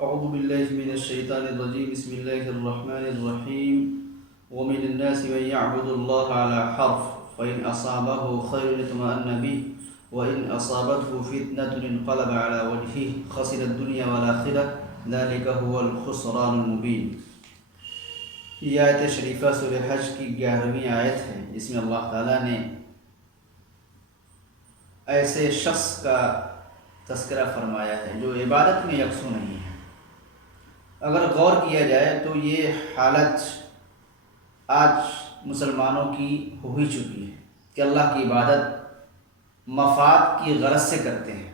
أعوذ بالله من الشيطان الرجيم بسم الله الرحمن الرحيم ومن الناس من يعبد الله على حرف فإن أصابه خير اطمأن به وإن أصابته فتنة انقلب على وجهه خسر الدنيا والآخرة ذلك هو الخسران المبين۔ یہ آیت شریفہ سورہ حج کی 11ویں آیت ہے، جس میں اللہ تعالیٰ نے ایسے شخص کا تذکرہ فرمایا ہے جو عبادت میں یکسو نہیں ہے۔ اگر غور کیا جائے تو یہ حالت آج مسلمانوں کی ہو ہی چکی ہے کہ اللہ کی عبادت مفاد کی غرض سے کرتے ہیں۔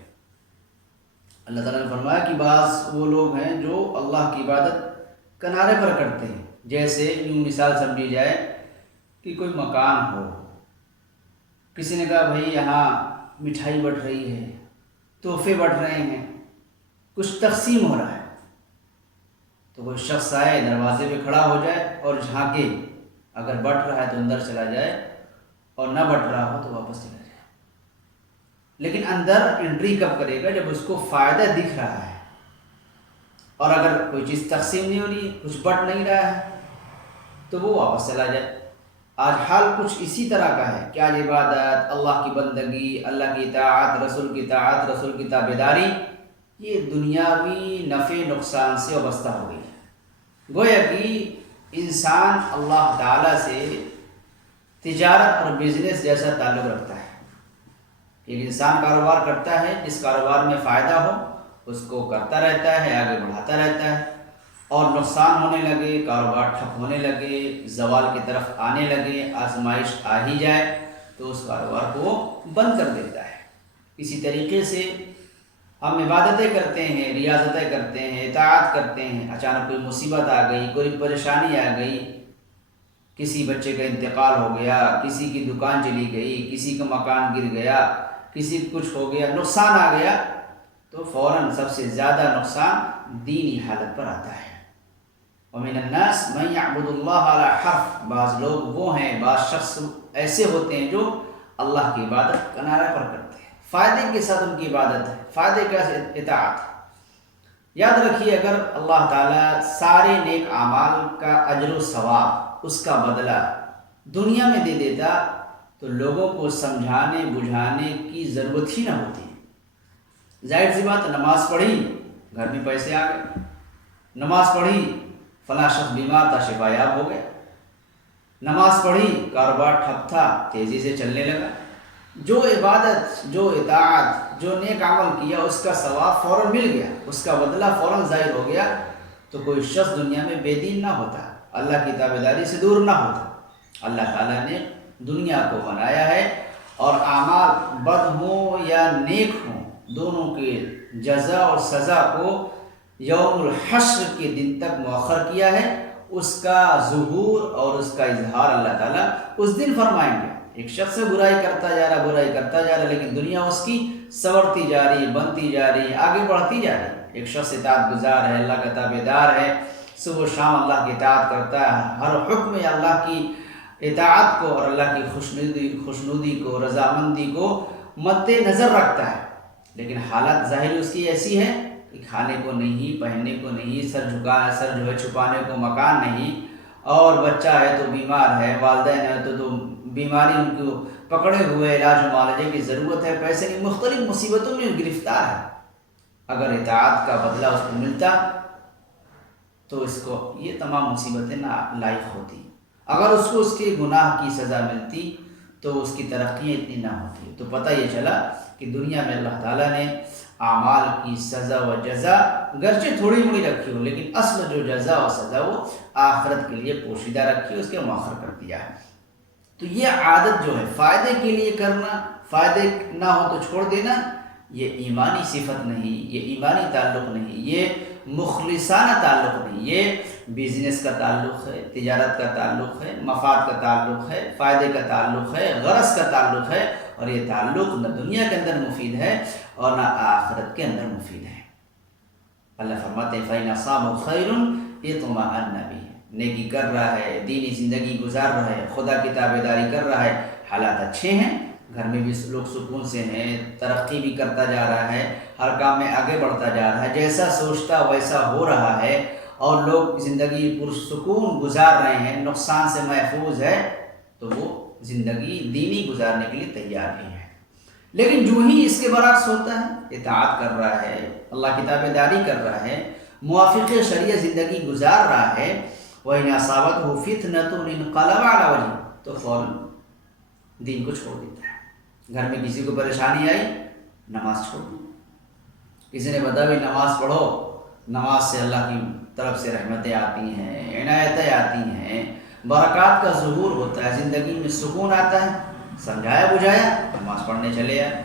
اللہ تعالیٰ نے فرمایا کہ بعض وہ لوگ ہیں جو اللہ کی عبادت کنارے پر کرتے ہیں، جیسے یوں مثال سمجھی جائے کہ کوئی مکان ہو، کسی نے کہا بھائی یہاں مٹھائی بٹ رہی ہے، تحفے بٹ رہے ہیں، کچھ تقسیم ہو رہا ہے، تو کوئی شخص آئے دروازے پہ کھڑا ہو جائے اور جھانکے، اگر بٹ رہا ہے تو اندر چلا جائے اور نہ بٹ رہا ہو تو واپس چلا جائے۔ لیکن اندر انٹری کب کرے گا؟ جب اس کو فائدہ دکھ رہا ہے، اور اگر کوئی چیز تقسیم نہیں ہو رہی، کچھ بٹ نہیں رہا ہے تو وہ واپس چلا جائے۔ آج حال کچھ اسی طرح کا ہے کہ آج عبادت، اللہ کی بندگی، اللہ کی اطاعت، رسول کی تابعداری، یہ دنیاوی نفع نقصان سے وابستہ ہو گئی ہے۔ گویا کہ انسان اللہ تعالیٰ سے تجارت اور بزنس جیسا تعلق رکھتا ہے۔ ایک انسان کاروبار کرتا ہے، جس کاروبار میں فائدہ ہو اس کو کرتا رہتا ہے، آگے بڑھاتا رہتا ہے، اور نقصان ہونے لگے، کاروبار ٹھپ ہونے لگے، زوال کی طرف آنے لگے، آزمائش آ ہی جائے تو اس کاروبار کو وہ بند کر دیتا ہے۔ اسی طریقے سے ہم عبادتیں کرتے ہیں، ریاضتیں کرتے ہیں، اطاعت کرتے ہیں، اچانک کوئی مصیبت آ گئی، کوئی پریشانی آ گئی، کسی بچے کا انتقال ہو گیا، کسی کی دکان چلی گئی، کسی کا مکان گر گیا، کسی کو کچھ ہو گیا، نقصان آ گیا، تو فوراً سب سے زیادہ نقصان دینی حالت پر آتا ہے۔ وَمِنَ النَّاسِ مَن يَعْبُدُ اللَّهَ عَلَى حَرْفٍ، بعض لوگ وہ ہیں، بعض شخص ایسے ہوتے ہیں جو اللہ کی عبادت کنارے پر کرتے ہیں، فائدے کے ساتھ ان کی عبادت ہے، فائدے کے ساتھ اطاعت ہے۔ یاد رکھیے، اگر اللہ تعالیٰ سارے نیک اعمال کا اجر و ثواب، اس کا بدلہ دنیا میں دے دیتا تو لوگوں کو سمجھانے بجھانے کی ضرورت ہی نہ ہوتی۔ ظاہر سی بات، نماز پڑھی، گھر میں پیسے آ گئے، نماز پڑھی، فلاں شخص بیمار تھا، شفا یاب ہو گیا، نماز پڑھی، کاروبار ٹھپ تھا، تیزی سے چلنے لگا۔ جو عبادت، جو اطاعت، جو نیک عمل کیا، اس کا ثواب فوراً مل گیا، اس کا بدلہ فوراً ظاہر ہو گیا، تو کوئی شخص دنیا میں بے دین نہ ہوتا، اللہ کی تابعداری سے دور نہ ہوتا۔ اللہ تعالیٰ نے دنیا کو بنایا ہے، اور اعمال بد ہوں یا نیک ہوں، دونوں کے جزا اور سزا کو یوم الحشر کے دن تک مؤخر کیا ہے۔ اس کا ظہور اور اس کا اظہار اللہ تعالیٰ اس دن فرمائیں گے۔ ایک شخص برائی کرتا جا رہا، لیکن دنیا اس کی سنورتی جا رہی، بنتی جا رہی، آگے بڑھتی جا رہی۔ ایک شخص اطاعت گزار ہے، اللہ کا تابعدار ہے، صبح و شام اللہ کی اطاعت کرتا ہے، ہر حکم میں اللہ کی اطاعت کو اور اللہ کی خوشنودی کو، رضامندی کو مد نظر رکھتا ہے، لیکن حالت ظاہری اس کی ایسی ہے کہ کھانے کو نہیں، پہننے کو نہیں، سر جو ہے چھپانے کو مکان نہیں، اور بچہ ہے تو بیمار ہے، والدین ہے تو بیماری ان کو پکڑے ہوئے، علاج و معالجے کی ضرورت ہے، پیسے کی مختلف مصیبتوں میں گرفتار ہے۔ اگر اطاعت کا بدلہ اس کو ملتا تو اس کو یہ تمام مصیبتیں نہ لاحق ہوتی۔ اگر اس کو اس کے گناہ کی سزا ملتی تو اس کی ترقیاں اتنی نہ ہوتی۔ تو پتہ یہ چلا کہ دنیا میں اللہ تعالیٰ نے اعمال کی سزا و جزا گرچہ تھوڑی موڑی رکھی ہو، لیکن اصل جو جزا و سزا وہ آخرت کے لیے پوشیدہ رکھی، اس کے مؤخر کر دیا ہے۔ تو یہ عادت جو ہے فائدے کے لیے کرنا، فائدے نہ ہو تو چھوڑ دینا، یہ ایمانی صفت نہیں، یہ ایمانی تعلق نہیں، یہ مخلصانہ تعلق نہیں، یہ بزنس کا تعلق ہے، تجارت کا تعلق ہے، مفاد کا تعلق ہے، فائدے کا تعلق ہے، غرض کا تعلق ہے، اور یہ تعلق نہ دنیا کے اندر مفید ہے اور نہ آخرت کے اندر مفید ہے۔ اللہ فرماتے ہیں فَإِنْ أَصَابَهُ خَيْرٌ اطْمَأَنَّ بِهِ، نیکی کر رہا ہے، دینی زندگی گزار رہا ہے، خدا کی تابعداری کر رہا ہے، حالات اچھے ہیں گھر میں بھی لوگ سکون سے ہیں، ترقی بھی کرتا جا رہا ہے، ہر کام میں آگے بڑھتا جا رہا ہے، جیسا سوچتا ویسا ہو رہا ہے، اور لوگ زندگی پرسکون گزار رہے ہیں، نقصان سے محفوظ ہے، تو وہ زندگی دینی گزارنے کے لیے تیار بھی ہے۔ لیکن جو ہی اس کے برعکس ہوتا ہے، اطاعت کر رہا ہے، اللہ کی تابعداری کر رہا ہے، موافق شریعت زندگی گزار رہا ہے، وَإِنْ أَصَابَتْهُ فِتْنَةٌ انقلب عَلَى وَجْهِهِ، تو فوراً دین کو چھوڑ دیتا ہے۔ گھر میں کسی کو پریشانی آئی، نماز چھوڑ دو۔ کسی نے بتا بھی نماز پڑھو، نماز سے اللہ کی طرف سے رحمتیں آتی ہیں، عنایتیں آتی ہیں، برکات کا ظہور ہوتا ہے، زندگی میں سکون آتا ہے۔ سمجھایا بجھایا، نماز پڑھنے چلے آئے،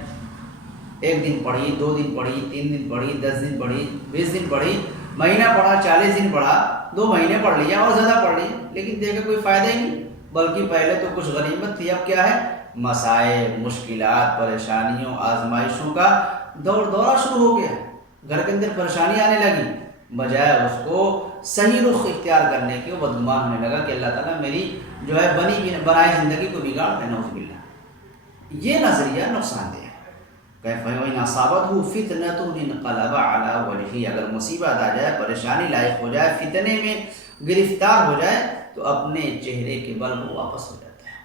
1 دن پڑھی، 2 دن پڑھی، 3 دن پڑھی، 10 دن پڑھی، 20 دن پڑھی، مہینہ پڑھا، 40 دن پڑھا، 2 مہینے پڑھ لیا اور زیادہ پڑھ لیا، لیکن دیکھا کوئی فائدہ ہی نہیں، بلکہ پہلے تو کچھ غنیمت تھی، اب کیا ہے؟ مسائل، مشکلات، پریشانیوں، آزمائشوں کا دورہ شروع ہو گیا، گھر کے اندر پریشانی آنے لگی، بجائے اس کو صحیح رخ اختیار کرنے کے وہ بدگمان ہونے لگا کہ اللہ تعالیٰ میری جو ہے بنائی زندگی کو بگاڑ دے، نعوذ باللہ۔ یہ نظریہ نقصان دہ ہے۔ وَإِنْ أَصَابَتْهُ فِتْنَةٌ انقلب عَلَى وَجْهِهِ، اگر مصیبت آ جائے، پریشانی لاحق ہو جائے، فتنے میں گرفتار ہو جائے، تو اپنے چہرے کے بل کو واپس ہو جاتا ہے۔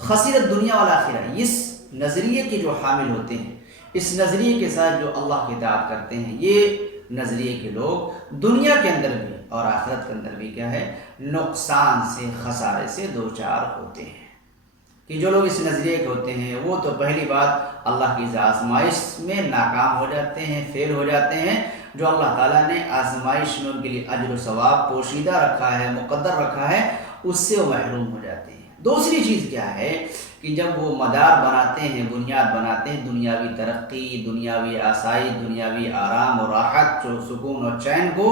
خسرت دنیا والآخرہ، اس نظریے کے جو حامل ہوتے ہیں، اس نظریے کے ساتھ جو اللہ کی اطاعت کرتے ہیں، یہ نظریے کے لوگ دنیا کے اندر بھی اور آخرت کے اندر بھی کیا ہے؟ نقصان سے، خسارے سے دوچار ہوتے ہیں۔ کہ جو لوگ اس نظریے کے ہوتے ہیں، وہ تو پہلی بات اللہ کی آزمائش میں ناکام ہو جاتے ہیں، فیل ہو جاتے ہیں۔ جو اللہ تعالیٰ نے آزمائش میں ان کے لیے اجر و ثواب پوشیدہ رکھا ہے، مقدر رکھا ہے، اس سے وہ محروم ہو جاتے ہیں۔ دوسری چیز کیا ہے کہ جب وہ مدار بناتے ہیں، بنیاد بناتے ہیں دنیاوی ترقی، دنیاوی آسائش، دنیاوی آرام اور راحت، سکون اور چین کو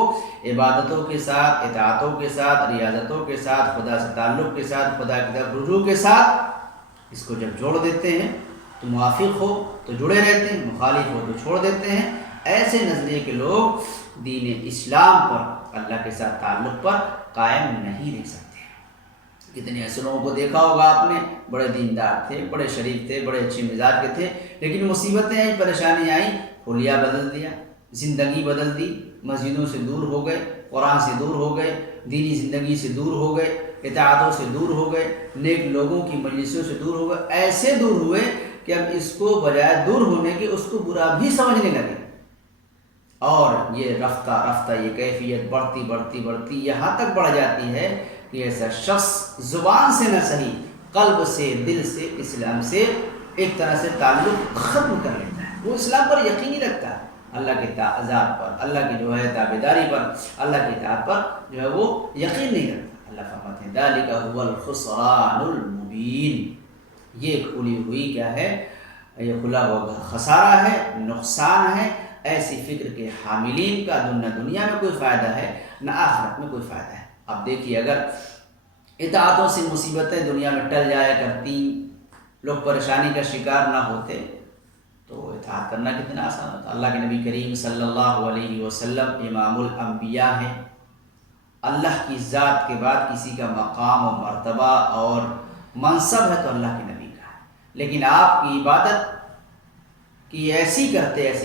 عبادتوں کے ساتھ، اطاعتوں کے ساتھ، ریاضتوں کے ساتھ، خدا سے تعلق کے ساتھ، خدا کی طرف رجوع کے ساتھ، اس کو جب جوڑ دیتے ہیں تو موافق ہو تو جڑے رہتے ہیں، مخالف ہو تو چھوڑ دیتے ہیں۔ ایسے نظریے کے لوگ دین اسلام پر، اللہ کے ساتھ تعلق پر قائم نہیں رہ سکتے۔ کتنے ایسے لوگوں کو دیکھا ہوگا آپ نے، بڑے دیندار تھے، بڑے شریف تھے، بڑے اچھے مزاج کے تھے، لیکن مصیبتیں آئیں، پریشانی آئیں، حلیہ بدل دیا، زندگی بدل دی، مسجدوں سے دور ہو گئے، قرآن سے دور ہو گئے، دینی زندگی سے دور ہو گئے، اطاعتوں سے دور ہو گئے، نیک لوگوں کی مجلسوں سے دور ہو گئے، ایسے دور ہوئے کہ اب اس کو بجائے دور ہونے کے اس کو برا بھی سمجھنے لگے، اور یہ رفتہ رفتہ یہ کیفیت بڑھتی بڑھتی بڑھتی یہاں تک بڑھ جاتی ہے کہ ایسا شخص زبان سے نہ صحیح، قلب سے، دل سے، اسلام سے ایک طرح سے تعلق ختم کر لیتا ہے۔ وہ اسلام پر یقین نہیں رکھتا، اللہ کے ذات پر، اللہ کی جو ہے تابعداری پر، اللہ کی اطاعت پر جو ہے وہ یقین نہیں رکھتا۔ اللہ فرماتے ہیں ذَلِكَ هُوَ الْخُسْرَانُ الْمُبِينُ، یہ کھلی ہوئی کیا ہے؟ یہ کھلا ہوا خسارہ ہے، نقصان ہے۔ ایسی فکر کے حاملین کا نہ دنیا میں کوئی فائدہ ہے، نہ آخرت میں کوئی فائدہ ہے۔ اب دیکھیے، اگر اطاعتوں سے مصیبتیں دنیا میں ٹل جایا کرتی، لوگ پریشانی کا شکار نہ ہوتے، تو اطاعت کرنا کتنا آسان ہوتا۔ اللہ کے نبی کریم صلی اللہ علیہ وسلم امام الانبیاء ہیں، اللہ کی ذات کے بعد کسی کا مقام و مرتبہ اور منصب ہے تو اللہ کے نبی کا ہے، لیکن آپ کی عبادت کی ایسی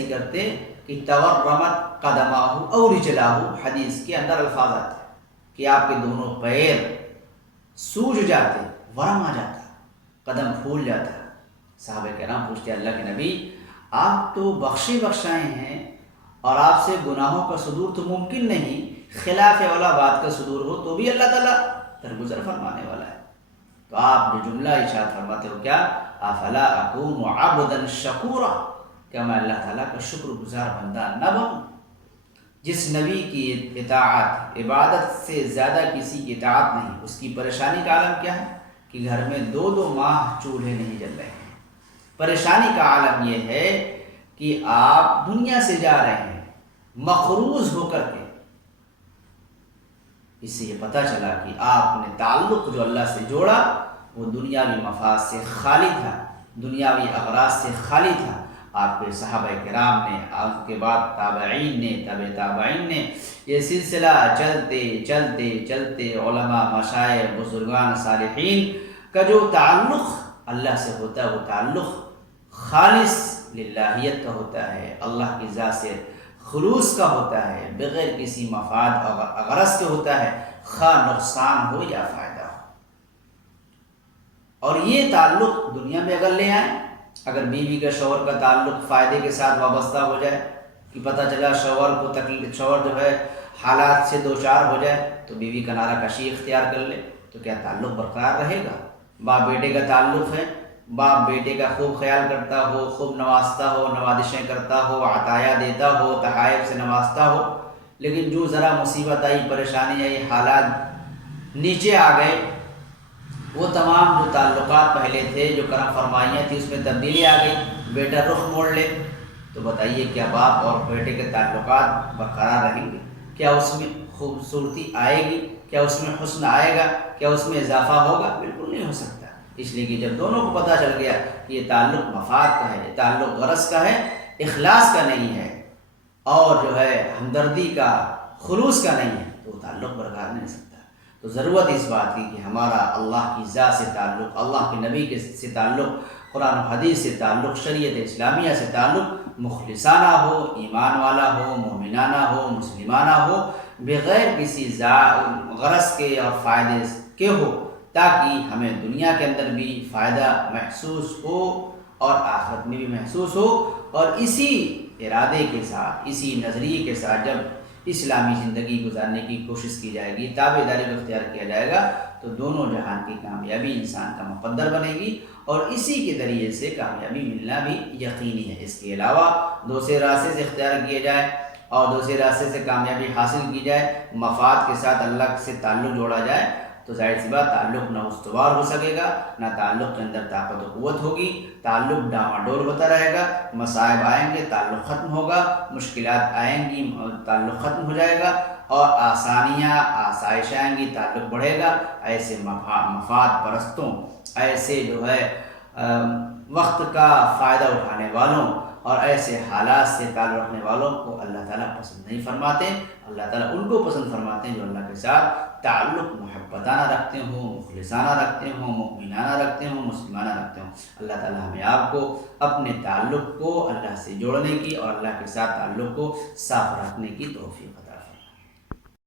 کرتے کہ تورمت قدماہ او رجلاہ، حدیث کے اندر الفاظ آتے ہیں کہ آپ کے دونوں پیر سوج جاتے، ورم آ جاتا، قدم پھول جاتا۔ صحابہ کرام پوچھتے اللہ کے نبی، آپ تو بخشے بخشائے ہیں اور آپ سے گناہوں کا صدور تو ممکن نہیں، خلاف اولا بات کا صدور ہو تو بھی اللہ تعالیٰ درگزر فرمانے والا ہے۔ تو آپ جو جملہ ارشاد فرماتے ہو، کیا افلا اکون عبدا شکورا، کیا میں اللہ تعالیٰ کا شکر گزار بندہ نہ بنوں؟ جس نبی کی اطاعت عبادت سے زیادہ کسی کی اطاعت نہیں، اس کی پریشانی کا عالم کیا ہے کہ گھر میں 2 ماہ چولہے نہیں جل رہے ہیں۔ پریشانی کا عالم یہ ہے کہ آپ دنیا سے جا رہے ہیں مقروض ہو کر کے۔ اس سے یہ پتہ چلا کہ آپ نے تعلق جو اللہ سے جوڑا وہ دنیاوی مفاد سے خالی تھا، دنیاوی اغراض سے خالی تھا۔ آپ کے صحابہ کرام نے، آپ کے بعد تابعین نے، تابعین نے، یہ سلسلہ چلتے چلتے چلتے علماء، مشائخ، بزرگان صالحین کا جو تعلق اللہ سے ہوتا ہے وہ تعلق خالص للہیت کا ہوتا ہے، اللہ کی ذات سے خلوص کا ہوتا ہے، بغیر کسی مفاد اور غرض کے ہوتا ہے، خواہ نقصان ہو یا فائدہ ہو۔ اور یہ تعلق دنیا میں اگر لے آئیں، اگر بیوی کا شوہر کا تعلق فائدے کے ساتھ وابستہ ہو جائے کہ پتہ چلا شوہر کو تکلیف، شوہر جو ہے حالات سے دوچار ہو جائے تو بیوی کنارہ کشی اختیار کر لے، تو کیا تعلق برقرار رہے گا؟ باپ بیٹے کا تعلق ہے، باپ بیٹے کا خوب خیال کرتا ہو، خوب نوازتا ہو، نوازشیں کرتا ہو، عطایا دیتا ہو، تحائف سے نوازتا ہو، لیکن جو ذرا مصیبت آئی، پریشانی آئی، حالات نیچے آ گئے، وہ تمام جو تعلقات پہلے تھے، جو کرم فرمائیاں تھیں، اس میں تبدیلی آ گئی، بیٹا رخ موڑ لے، تو بتائیے کیا باپ اور بیٹے کے تعلقات برقرار رہیں گے؟ کیا اس میں خوبصورتی آئے گی؟ کیا اس میں حسن آئے گا؟ کیا اس میں اضافہ ہوگا؟ بالکل نہیں ہو سکتا۔ اس لیے کہ جب دونوں کو پتہ چل گیا کہ یہ تعلق مفاد کا ہے، یہ تعلق غرض کا ہے، اخلاص کا نہیں ہے، اور جو ہے ہمدردی کا، خلوص کا نہیں ہے، تو وہ تعلق برقرار نہیں رہ سکتا۔ تو ضرورت اس بات کی کہ ہمارا اللہ کی ذات سے تعلق، اللہ کے نبی کے سے تعلق، قرآن و حدیث سے تعلق، شریعت اسلامیہ سے تعلق مخلصانہ ہو، ایمان والا ہو، مومنانہ ہو، مسلمانہ ہو، بغیر کسی غرض کے اور فائدے کے ہو، تاکہ ہمیں دنیا کے اندر بھی فائدہ محسوس ہو اور آخرت میں بھی محسوس ہو۔ اور اسی ارادے کے ساتھ، اسی نظریے کے ساتھ جب اسلامی زندگی گزارنے کی کوشش کی جائے گی، تابعداری کو اختیار کیا جائے گا، تو دونوں جہان کی کامیابی انسان کا مقدر بنے گی، اور اسی کے ذریعے سے کامیابی ملنا بھی یقینی ہے۔ اس کے علاوہ دوسرے راستے سے اختیار کیے جائے اور دوسرے راستے سے کامیابی حاصل کی جائے، مفاد کے ساتھ اللہ سے تعلق جوڑا جائے، تو ظاہر سی بات تعلق نہ استوار ہو سکے گا، نہ تعلق کے اندر طاقت و قوت ہوگی، تعلق ڈاواڈول ہوتا رہے گا، مصائب آئیں گے تعلق ختم ہوگا، مشکلات آئیں گی تعلق ختم ہو جائے گا، اور آسانیاں، آسائش آئیں گی تعلق بڑھے گا۔ ایسے مفاد پرستوں، ایسے جو ہے وقت کا فائدہ اٹھانے والوں اور ایسے حالات سے تعلق رکھنے والوں کو اللہ تعالیٰ پسند نہیں فرماتے۔ اللہ تعالیٰ ان کو پسند فرماتے ہیں جو اللہ کے ساتھ تعلق محبتانہ رکھتے ہوں، مخلصانہ رکھتے ہوں، مؤمنانہ رکھتے ہوں، مسلمانہ رکھتے ہوں۔ اللہ تعالیٰ ہمیں آپ کو اپنے تعلق کو اللہ سے جوڑنے کی اور اللہ کے ساتھ تعلق کو صاف رکھنے کی توفیق